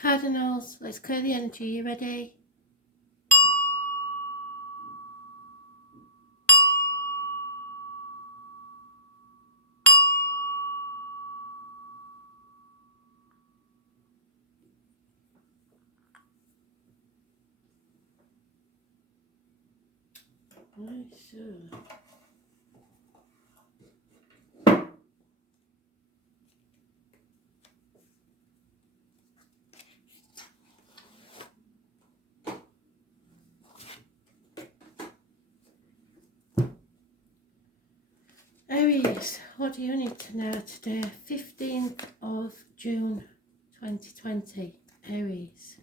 Cardinals, let's clear the energy. You ready? Nice. Aries, what do you need to know today? 15th of June 2020. Aries.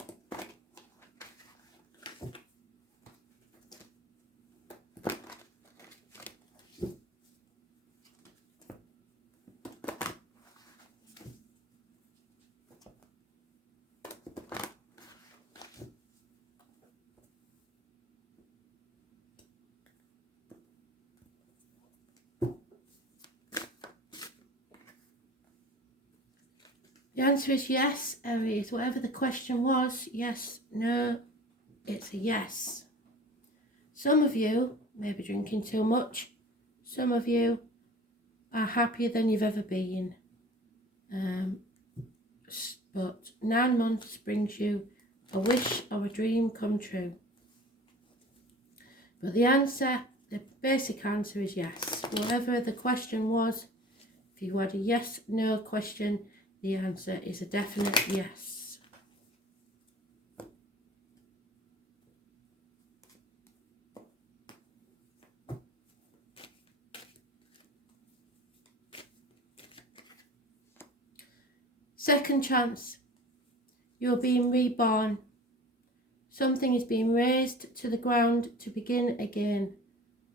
The answer is yes, Aries. Whatever the question was, yes, no, it's a yes. Some of you may be drinking too much. Some of you are happier than you've ever been. But 9 months brings you a wish or a dream come true. But the answer, the basic answer is yes. Whatever the question was, if you had a yes, no question, the answer is a definite yes. Second chance. You're being reborn. Something is being razed to the ground to begin again.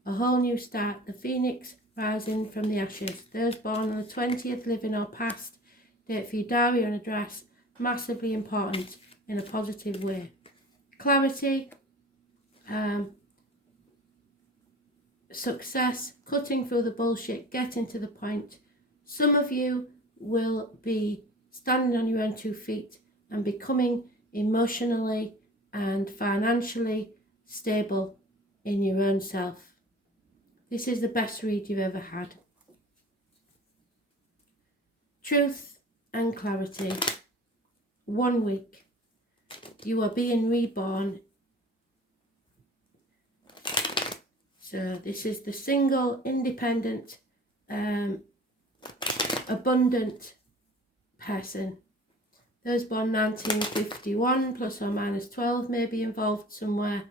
A whole new start. The phoenix rising from the ashes. Those born on the 20th, living or past. Date for your diary and address. Massively important in a positive way. Clarity. Success. Cutting through the bullshit. Getting to the point. Some of you will be standing on your own 2 feet and becoming emotionally and financially stable in your own self. This is the best read you've ever had. Truth and clarity. 1 week. You are being reborn. So this is the single, independent, abundant person. Those born 1951 plus or minus 12 may be involved somewhere,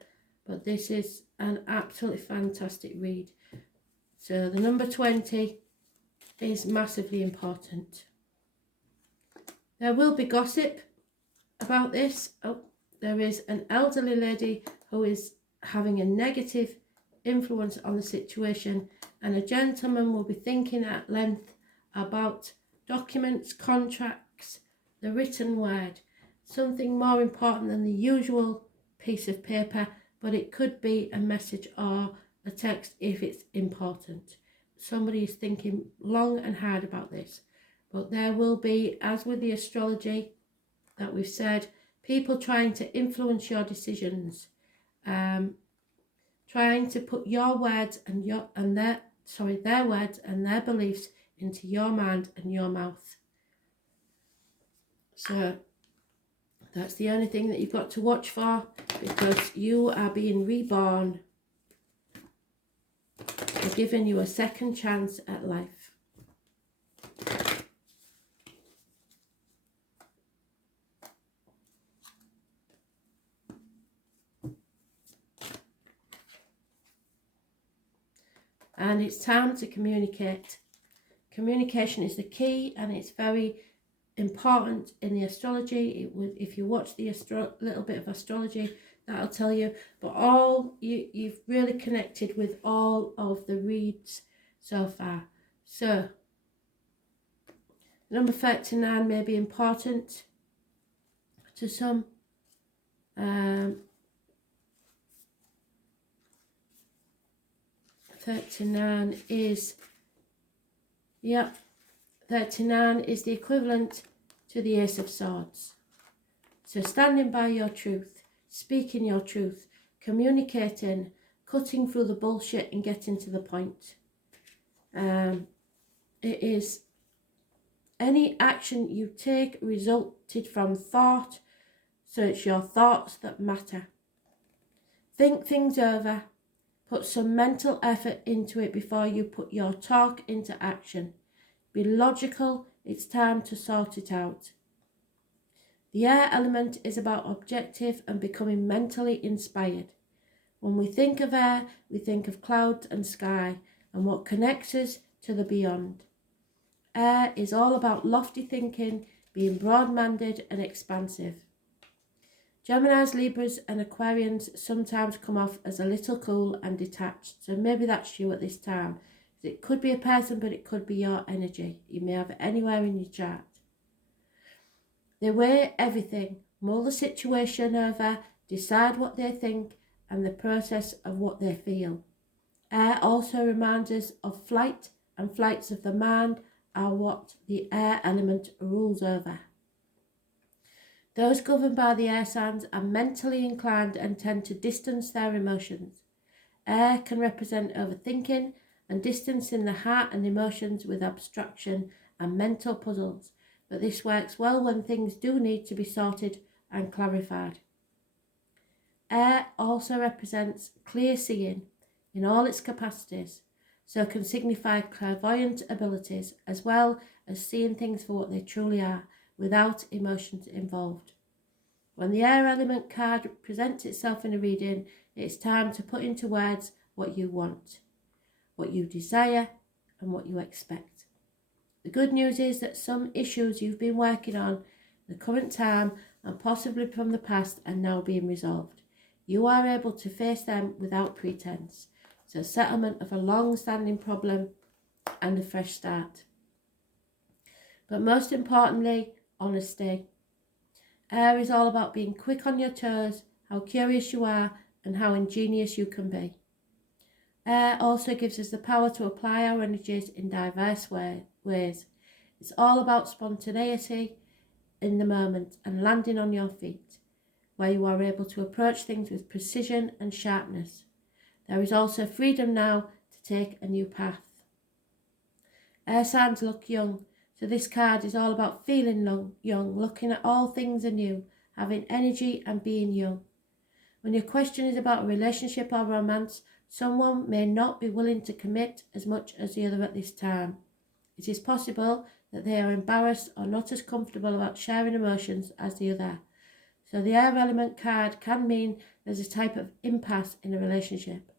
but this is an absolutely fantastic read. So the number 20 is massively important. There will be gossip about this. Oh, there is an elderly lady who is having a negative influence on the situation, and a gentleman will be thinking at length about documents, contracts, the written word, something more important than the usual piece of paper, but it could be a message or a text if it's important. Somebody is thinking long and hard about this, but there will be, as with the astrology that we've said, people trying to influence your decisions, trying to put your words and their words and their beliefs into your mind and your mouth. So that's the only thing that you've got to watch for, because you are being reborn. They're giving you a second chance at life. And it's time to communicate. Communication is the key, and it's very important in the astrology. If you watch the little bit of astrology, that'll tell you. But you've really connected with all of the reads so far. So number 39 may be important to some. 39 is, yep, 39 is the equivalent to the Ace of Swords. So standing by your truth, speaking your truth, communicating, cutting through the bullshit and getting to the point. It is any action you take resulted from thought, so it's your thoughts that matter. Think things over. Put some mental effort into it before you put your talk into action. Be logical, it's time to sort it out. The air element is about objective and becoming mentally inspired. When we think of air, we think of clouds and sky and what connects us to the beyond. Air is all about lofty thinking, being broad-minded and expansive. Geminis, Libras and Aquarians sometimes come off as a little cool and detached, so maybe that's you at this time. It could be a person, but it could be your energy. You may have it anywhere in your chart. They weigh everything, mull the situation over, decide what they think and the process of what they feel. Air also reminds us of flight, and flights of the mind are what the air element rules over. Those governed by the air signs are mentally inclined and tend to distance their emotions. Air can represent overthinking and distancing the heart and emotions with abstraction and mental puzzles, but this works well when things do need to be sorted and clarified. Air also represents clear seeing in all its capacities, so can signify clairvoyant abilities as well as seeing things for what they truly are, without emotions involved. When the air element card presents itself in a reading, it's time to put into words what you want, what you desire, and what you expect. The good news is that some issues you've been working on the current time and possibly from the past are now being resolved. You are able to face them without pretense. It's a settlement of a long-standing problem and a fresh start. But most importantly, honesty. Air is all about being quick on your toes, how curious you are, and how ingenious you can be. Air also gives us the power to apply our energies in diverse ways. It's all about spontaneity in the moment and landing on your feet, where you are able to approach things with precision and sharpness. There is also freedom now to take a new path. Air signs look young, so this card is all about feeling young, looking at all things anew, having energy and being young. When your question is about a relationship or romance, someone may not be willing to commit as much as the other at this time. It is possible that they are embarrassed or not as comfortable about sharing emotions as the other. So the air element card can mean there's a type of impasse in a relationship.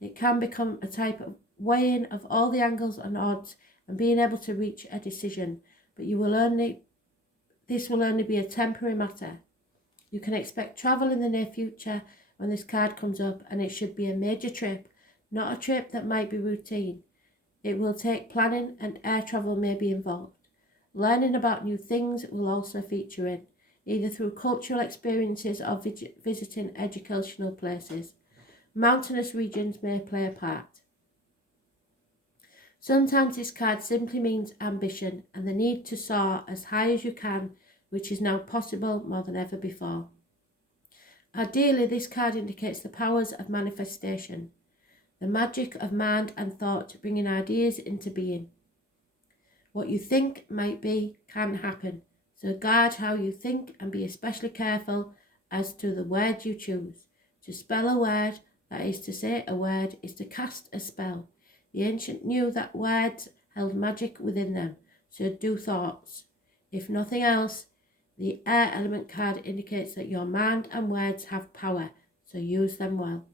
It can become a type of weighing of all the angles and odds and being able to reach a decision, but this will only be a temporary matter. You can expect travel in the near future when this card comes up, and it should be a major trip, not a trip that might be routine. It will take planning and air travel may be involved. Learning about new things will also feature in, either through cultural experiences or visiting educational places. Mountainous regions may play a part. Sometimes this card simply means ambition and the need to soar as high as you can, which is now possible more than ever before. Ideally, this card indicates the powers of manifestation, the magic of mind and thought, bringing ideas into being. What you think might be can happen, so guard how you think and be especially careful as to the word you choose. To spell a word, that is to say a word, is to cast a spell. The ancient knew that words held magic within them, so do thoughts. If nothing else, the air element card indicates that your mind and words have power, so use them well.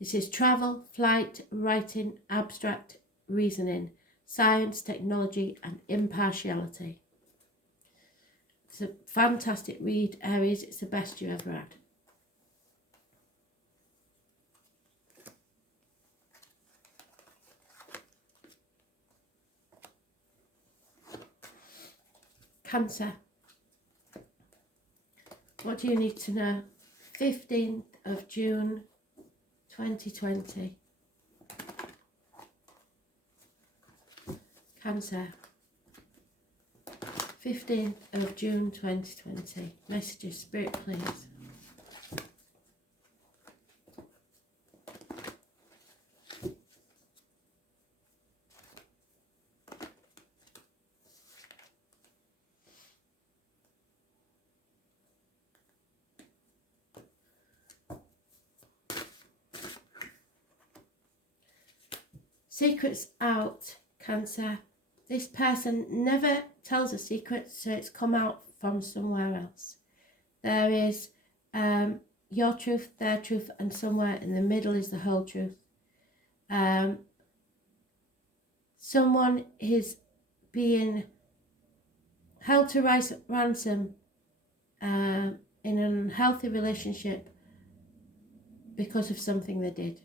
This is travel, flight, writing, abstract reasoning, science, technology, and impartiality. It's a fantastic read, Aries. It's the best you ever had. Cancer. What do you need to know? 15th of June 2020. Cancer. 15th of June 2020. Messages, Spirit, please. Secrets out, Cancer. This person never tells a secret, so it's come out from somewhere else. There is your truth, their truth, and somewhere in the middle is the whole truth. Someone is being held to ransom in an unhealthy relationship because of something they did.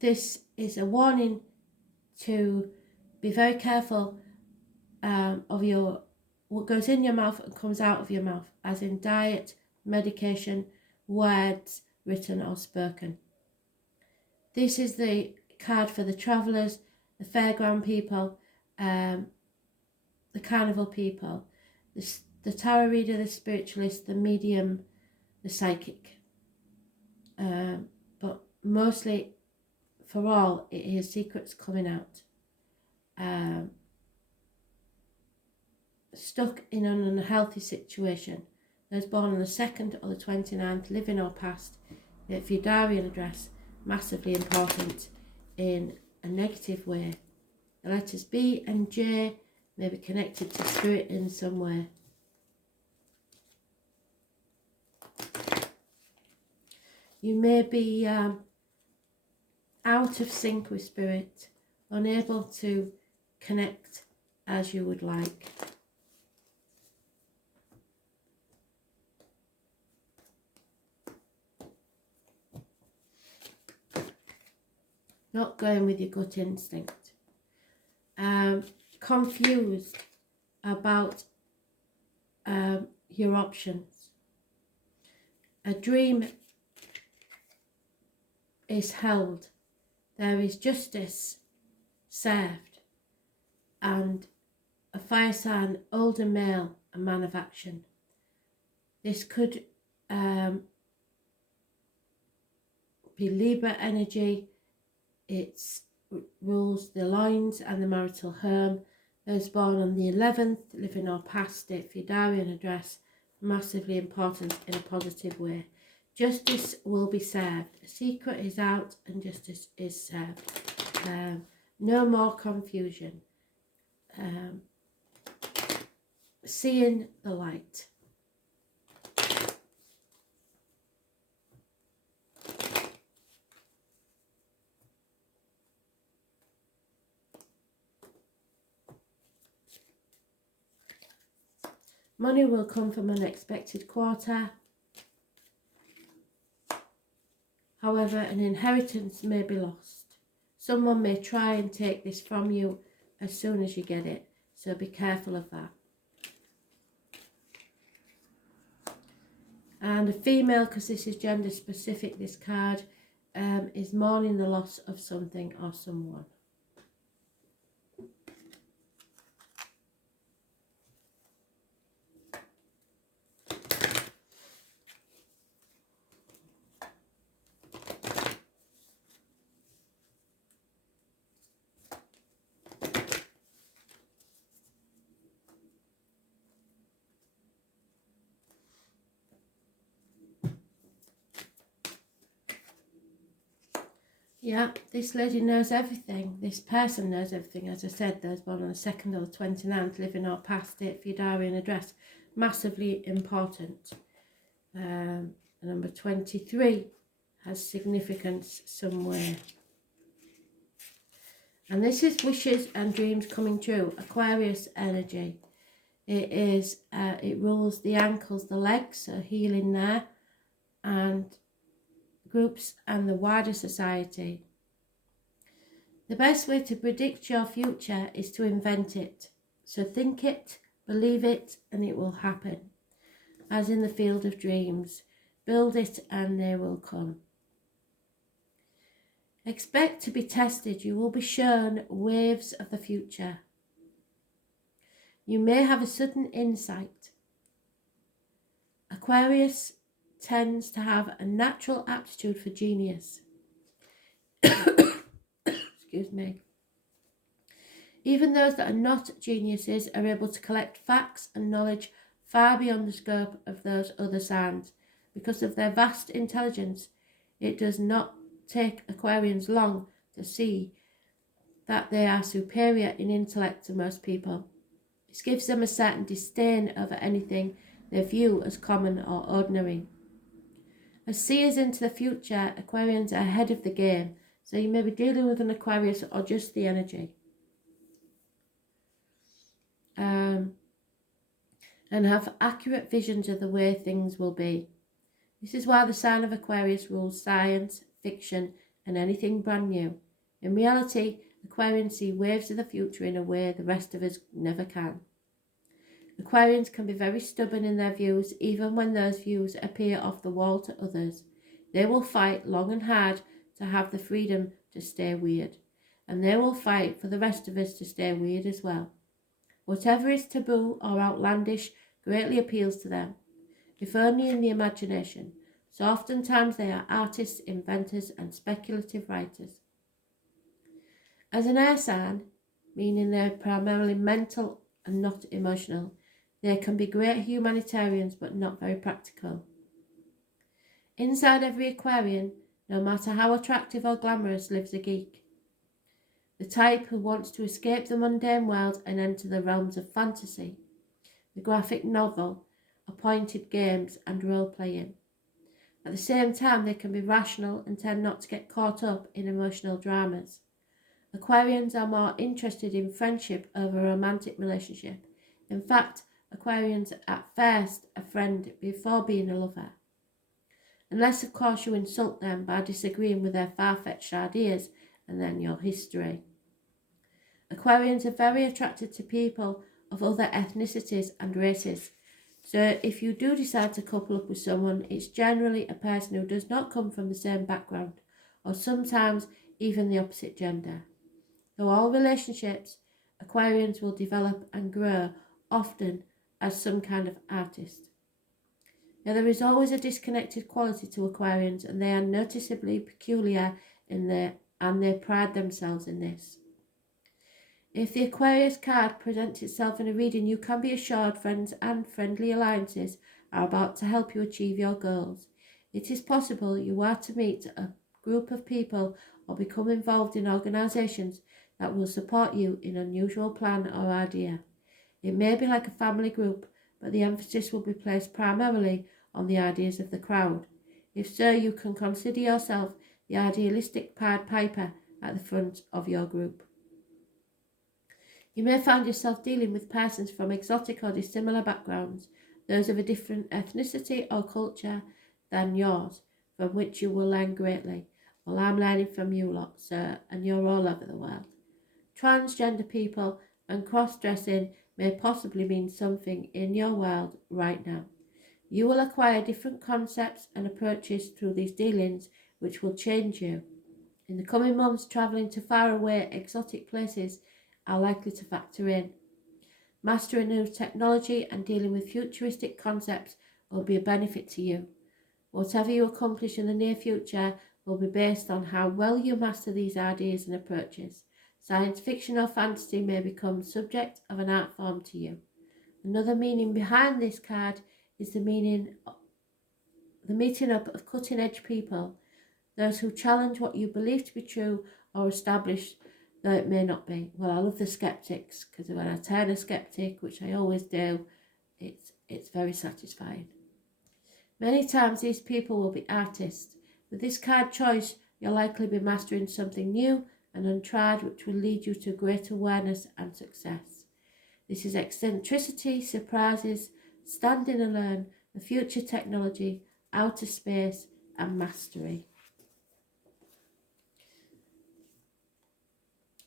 This is a warning to be very careful of what goes in your mouth and comes out of your mouth, as in diet, medication, words written or spoken. This is the card for the travellers, the fairground people, the carnival people, the tarot reader, the spiritualist, the medium, the psychic. But mostly, for all, it is secrets coming out. Stuck in an unhealthy situation. Those born on the 2nd or the 29th, living or past. If your diary and address, massively important in a negative way. The letters B and J may be connected to spirit in some way. You may be out of sync with spirit, unable to connect as you would like. Not going with your gut instinct. Confused about your options. A dream is held. There is justice served. And a fire sign, older male, a man of action. This could be Libra energy. It rules the lines and the marital home. Those born on the 11th, living or past it, for your diary and address, massively important in a positive way. Justice will be served. A secret is out and justice is served. No more confusion. Seeing the light. Money will come from an unexpected quarter. However, an inheritance may be lost. Someone may try and take this from you as soon as you get it, so be careful of that. And a female, because this is gender specific, this card, is mourning the loss of something or someone. Yeah, this lady knows everything. This person knows everything. As I said, those born on the 2nd or the 29th, living or past it, for your diary and address. Massively important. Number 23 has significance somewhere. And this is wishes and dreams coming true. Aquarius energy. It rules the ankles, the legs, so healing there. And groups and the wider society. The best way to predict your future is to invent it. So think it, believe it, and it will happen. As in the field of dreams, build it and they will come. Expect to be tested. You will be shown waves of the future. You may have a sudden insight. Aquarius tends to have a natural aptitude for genius. Excuse me. Even those that are not geniuses are able to collect facts and knowledge far beyond the scope of those other signs. Because of their vast intelligence, it does not take Aquarians long to see that they are superior in intellect to most people. This gives them a certain disdain over anything they view as common or ordinary. As seers into the future, Aquarians are ahead of the game, so you may be dealing with an Aquarius or just the energy. And have accurate visions of the way things will be. This is why the sign of Aquarius rules science, fiction, and anything brand new. In reality, Aquarians see waves of the future in a way the rest of us never can. Aquarians can be very stubborn in their views, even when those views appear off the wall to others. They will fight long and hard to have the freedom to stay weird, and they will fight for the rest of us to stay weird as well. Whatever is taboo or outlandish greatly appeals to them, if only in the imagination. So oftentimes they are artists, inventors, and speculative writers. As an air sign, meaning they're primarily mental and not emotional, they can be great humanitarians but not very practical. Inside every Aquarian, no matter how attractive or glamorous, lives a geek. The type who wants to escape the mundane world and enter the realms of fantasy, the graphic novel, appointed games, and role-playing. At the same time, they can be rational and tend not to get caught up in emotional dramas. Aquarians are more interested in friendship over a romantic relationship. In fact, Aquarians are at first a friend before being a lover. Unless, of course, you insult them by disagreeing with their far-fetched ideas, and then your history. Aquarians are very attracted to people of other ethnicities and races. So if you do decide to couple up with someone, it's generally a person who does not come from the same background, or sometimes even the opposite gender. Though all relationships, Aquarians will develop and grow, often as some kind of artist. Now, there is always a disconnected quality to Aquarians, and they are noticeably peculiar and they pride themselves in this. If the Aquarius card presents itself in a reading, you can be assured friends and friendly alliances are about to help you achieve your goals. It is possible you are to meet a group of people or become involved in organisations that will support you in an unusual plan or idea. It may be like a family group, but the emphasis will be placed primarily on the ideas of the crowd. If so, you can consider yourself the idealistic Pied Piper at the front of your group. You may find yourself dealing with persons from exotic or dissimilar backgrounds, those of a different ethnicity or culture than yours, from which you will learn greatly. Well, I'm learning from you lot, sir, and you're all over the world. Transgender people and cross-dressing may possibly mean something in your world right now. You will acquire different concepts and approaches through these dealings which will change you. In the coming months, travelling to faraway exotic places are likely to factor in. Mastering new technology and dealing with futuristic concepts will be a benefit to you. Whatever you accomplish in the near future will be based on how well you master these ideas and approaches. Science fiction or fantasy may become subject of an art form to you. Another meaning behind this card is the meeting up of cutting-edge people, those who challenge what you believe to be true or established, though it may not be. Well, I love the skeptics, because when I turn a skeptic, which I always do, it's very satisfying. Many times these people will be artists. With this card choice, you'll likely be mastering something new and untried, which will lead you to great awareness and success. This is eccentricity, surprises, standing alone, the future technology, outer space, and mastery.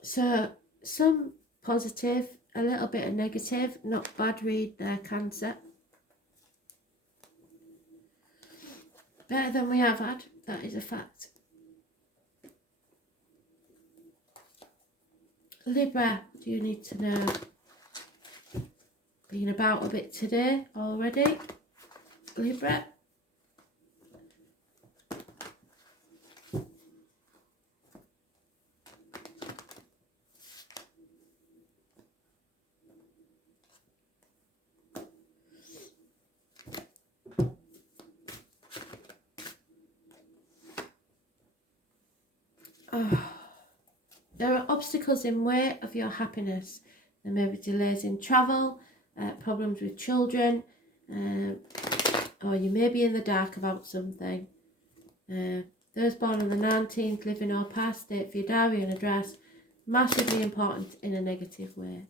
So, some positive, a little bit of negative, not bad read there, Cancer. Better than we have had, that is a fact. Libra, do you need to know? Been about a bit today already, Libra. Oh. There are obstacles in way of your happiness. There may be delays in travel, problems with children, or you may be in the dark about something. Those born on the 19th, living or past, date for your diary and address, massively important in a negative way.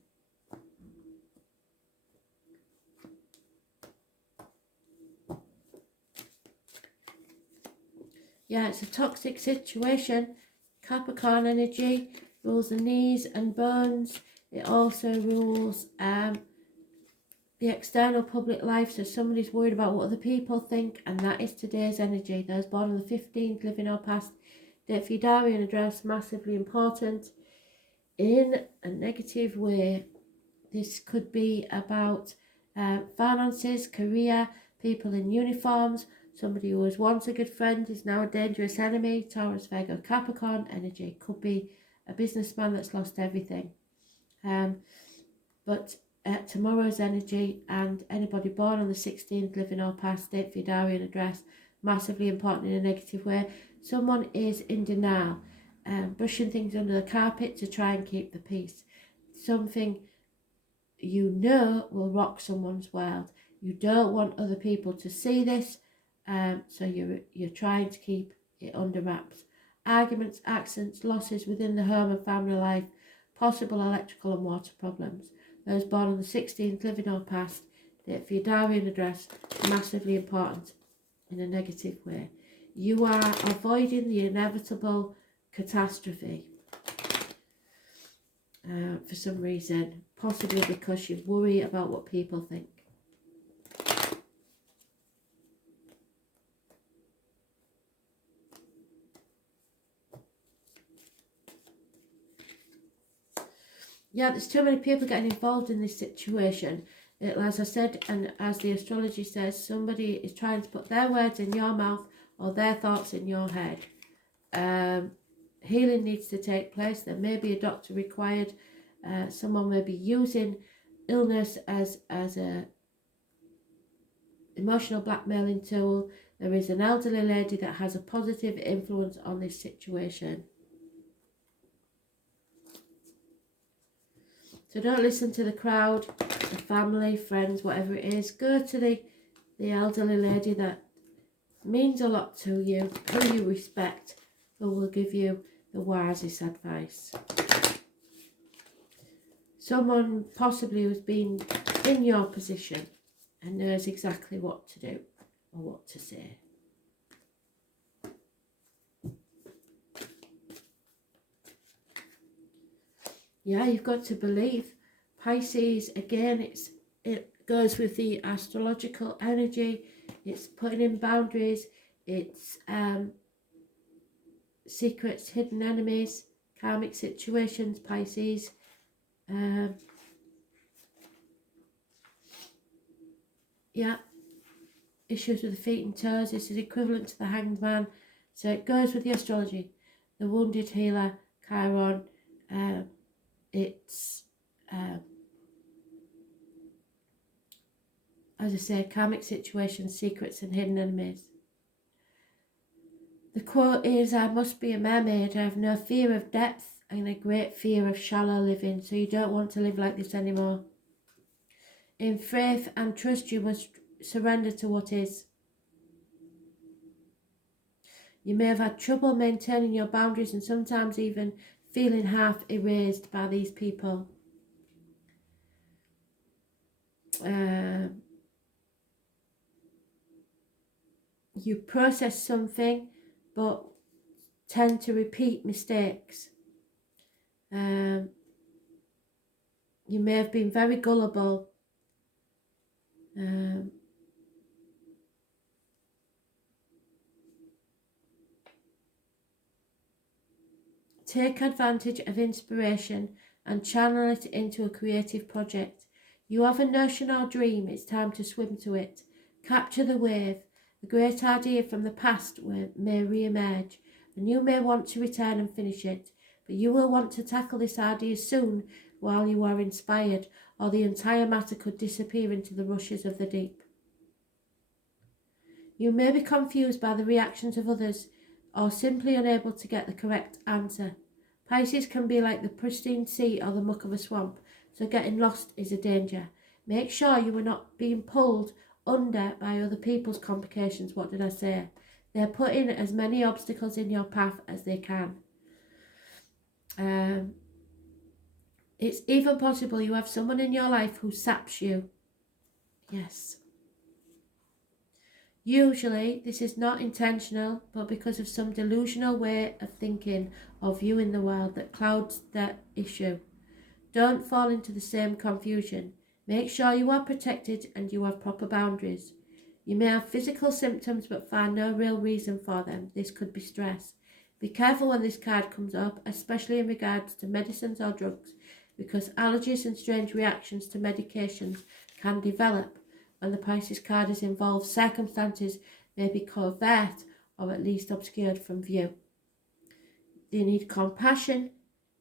Yeah, it's a toxic situation. Capricorn energy rules the knees and bones. It also rules the external public life, so somebody's worried about what other people think, and that is today's energy. Those born on the 15th, living or past, date for your diary and address, massively important in a negative way. This could be about finances, career, people in uniforms, somebody who was once a good friend is now a dangerous enemy. Taurus, Virgo, Capricorn energy. Could be a businessman that's lost everything. But tomorrow's energy, and anybody born on the 16th, living or past, date for your diary and address, massively important in a negative way. Someone is in denial, brushing things under the carpet to try and keep the peace. Something you know will rock someone's world. You don't want other people to see this, so you're trying to keep it under wraps. Arguments, accidents, losses within the home and family life, possible electrical and water problems. Those born on the 16th, living or past, date for your diary and address, massively important in a negative way. You are avoiding the inevitable catastrophe for some reason, possibly because you worry about what people think. Yeah, there's too many people getting involved in this situation. As I said, and as the astrology says, somebody is trying to put their words in your mouth or their thoughts in your head. Healing needs to take place. There may be a doctor required. Someone may be using illness as a emotional blackmailing tool. There is an elderly lady that has a positive influence on this situation. So don't listen to the crowd, the family, friends, whatever it is. Go to the elderly lady that means a lot to you, who you respect, who will give you the wisest advice. Someone possibly who's been in your position and knows exactly what to do or what to say. Yeah, you've got to believe. Pisces, again, it goes with the astrological energy. It's putting in boundaries. It's secrets, hidden enemies, karmic situations, Pisces. Yeah, issues with the feet and toes. This is equivalent to the Hanged Man. So it goes with the astrology. The wounded healer, Chiron. It's as I say, karmic situations, secrets and hidden enemies. The quote is, I must be a mermaid. I have no fear of depth and a great fear of shallow living. So you don't want to live like this anymore. In faith and trust, you must surrender to what is. You may have had trouble maintaining your boundaries and sometimes even feeling half erased by these people. You process something but tend to repeat mistakes. You may have been very gullible. Take advantage of inspiration and channel it into a creative project. You have a notion or dream, it's time to swim to it. Capture the wave. A great idea from the past may re-emerge, and you may want to return and finish it, but you will want to tackle this idea soon while you are inspired, or the entire matter could disappear into the rushes of the deep. You may be confused by the reactions of others, or simply unable to get the correct answer. Pisces can be like the pristine sea or the muck of a swamp, so getting lost is a danger. Make sure you are not being pulled under by other people's complications. What did I say? They're putting as many obstacles in your path as they can. It's even possible you have someone in your life who saps you. Yes. Usually this is not intentional, but because of some delusional way of thinking or viewing the world that clouds the issue. Don't fall into the same confusion. Make sure you are protected and you have proper boundaries. You may have physical symptoms but find no real reason for them. This could be stress. Be careful when this card comes up, especially in regards to medicines or drugs, because allergies and strange reactions to medications can develop. When the Pisces card is involved, circumstances may be covert or at least obscured from view. You need compassion,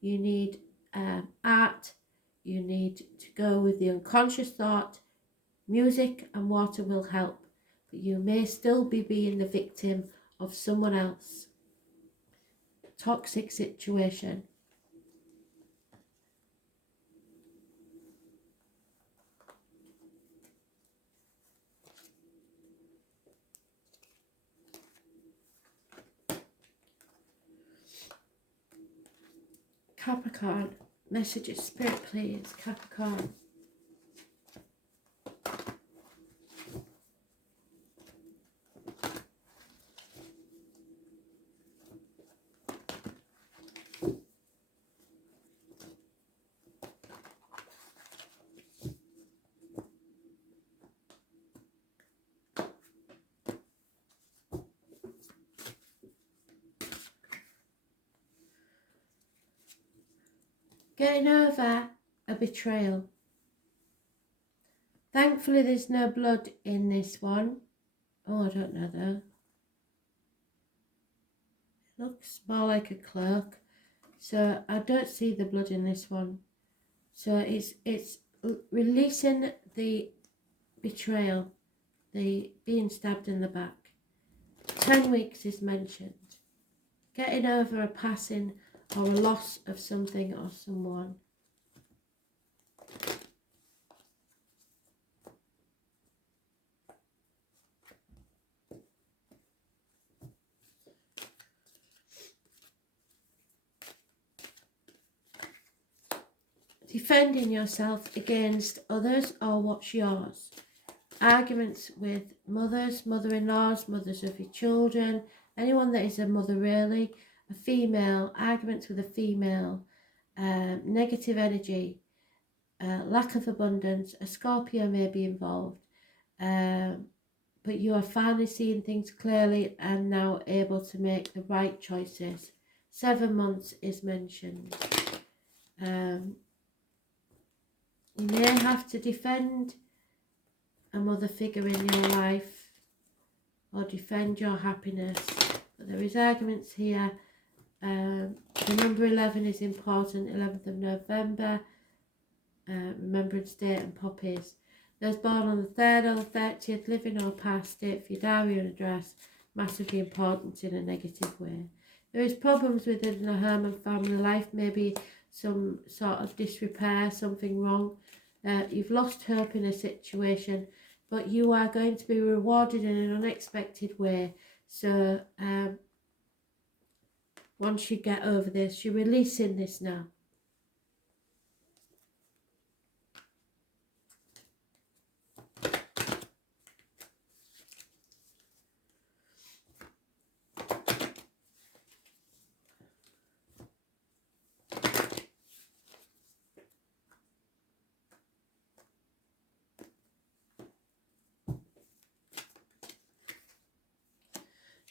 you need art, you need to go with the unconscious thought. Music and water will help, but you may still be being the victim of someone else. Toxic situation. Capricorn, messages, Spirit please, Capricorn. Getting over a betrayal. Thankfully there's no blood in this one. Oh, I don't know though. It looks more like a cloak. So I don't see the blood in this one. So it's releasing the betrayal, the being stabbed in the back. 10 weeks is mentioned. Getting over a passing or a loss of something or someone. Defending yourself against others or what's yours. Arguments with mothers, mother-in-laws, mothers of your children, anyone that is a mother really, a female, arguments with a female, negative energy, lack of abundance, a Scorpio may be involved, but you are finally seeing things clearly and now able to make the right choices. 7 months is mentioned. You may have to defend a mother figure in your life or defend your happiness, but there is arguments here. The number 11 is important, 11th of November, Remembrance Day and poppies. Those born on the 3rd or the 30th, living or past, date for your diary and address, massively important in a negative way. There is problems within the home and family life, maybe some sort of disrepair, something wrong. You've lost hope in a situation, but you are going to be rewarded in an unexpected way. So once you get over this, you're releasing this now.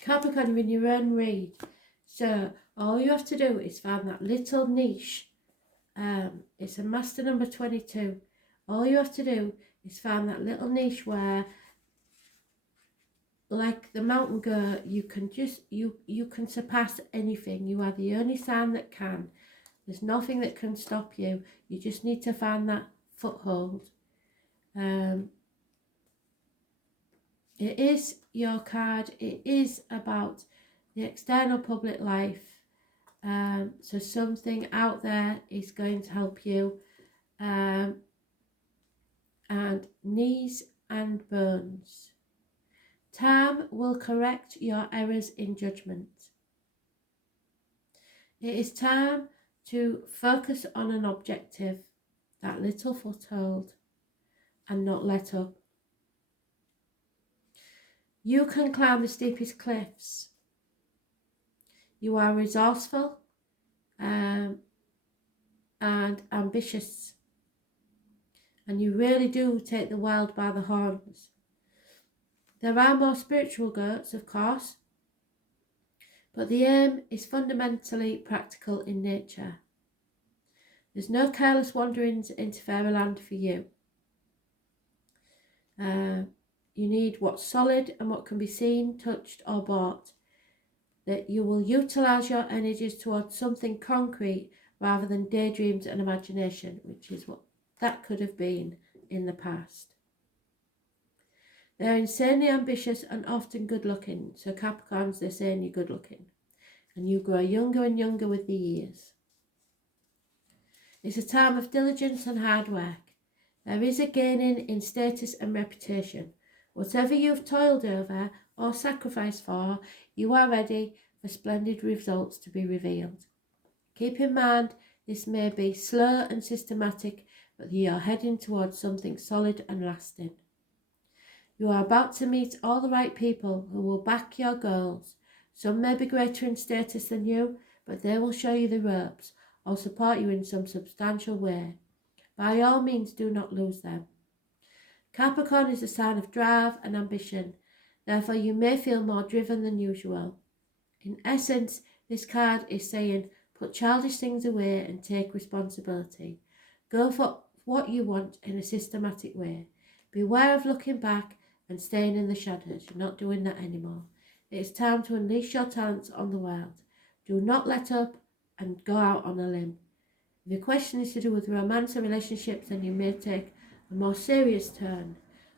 Capricorn, you're in your own read. So all you have to do is find that little niche It's a master number 22. All you have to do is find that little niche where, like the mountain goat, you can surpass anything. You are the only sign that can. There's nothing that can stop you. You just need to find that foothold. It is your card. It is about the external public life. So something out there is going to help you. And knees and bones. Time will correct your errors in judgment. It is time to focus on an objective, that little foothold, and not let up. You can climb the steepest cliffs. You are resourceful and ambitious. And you really do take the world by the horns. There are more spiritual goats, of course, but the aim is fundamentally practical in nature. There's no careless wanderings into fairyland for you. You need what's solid and what can be seen, touched or bought. That you will utilise your energies towards something concrete rather than daydreams and imagination, which is what that could have been in the past. They're insanely ambitious and often good looking. So Capricorns, they're saying you're good looking. And you grow younger and younger with the years. It's a time of diligence and hard work. There is a gaining in status and reputation. Whatever you've toiled over or sacrificed for, you are ready for splendid results to be revealed. Keep in mind, this may be slow and systematic, but you are heading towards something solid and lasting. You are about to meet all the right people who will back your goals. Some may be greater in status than you, but they will show you the ropes or support you in some substantial way. By all means, do not lose them. Capricorn is a sign of drive and ambition. Therefore, you may feel more driven than usual. In essence, this card is saying, put childish things away and take responsibility. Go for what you want in a systematic way. Beware of looking back and staying in the shadows. You're not doing that anymore. It is time to unleash your talents on the world. Do not let up and go out on a limb. If your question is to do with romance or relationships, then you may take a more serious turn.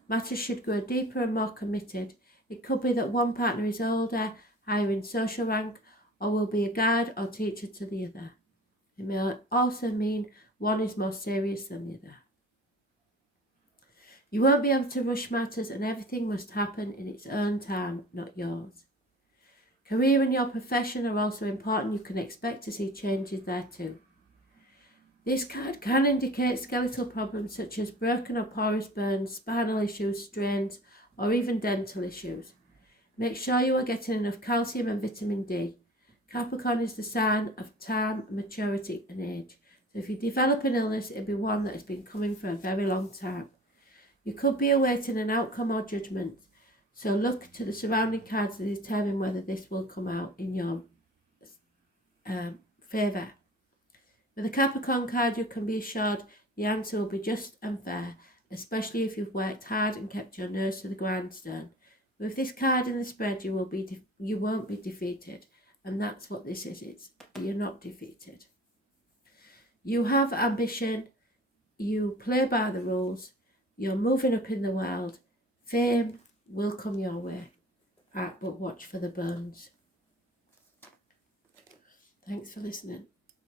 Matters should grow deeper and more committed. It could be that one partner is older, higher in social rank, or will be a guide or teacher to the other. It may also mean one is more serious than the other. You won't be able to rush matters, and everything must happen in its own time, not yours. Career and your profession are also important. You can expect to see changes there too. This card can indicate skeletal problems such as broken or porous bones, spinal issues, strains, or even dental issues. Make sure you are getting enough calcium and vitamin D. Capricorn is the sign of time, maturity and age. So if you develop an illness, it'll be one that has been coming for a very long time. You could be awaiting an outcome or judgment. So look to the surrounding cards to determine whether this will come out in your favour. With a Capricorn card, you can be assured the answer will be just and fair, especially if you've worked hard and kept your nose to the grindstone. With this card in the spread, you won't be defeated, and that's what this is. You're not defeated. You have ambition. You play by the rules. You're moving up in the world. Fame will come your way. But watch for the bones. Thanks for listening.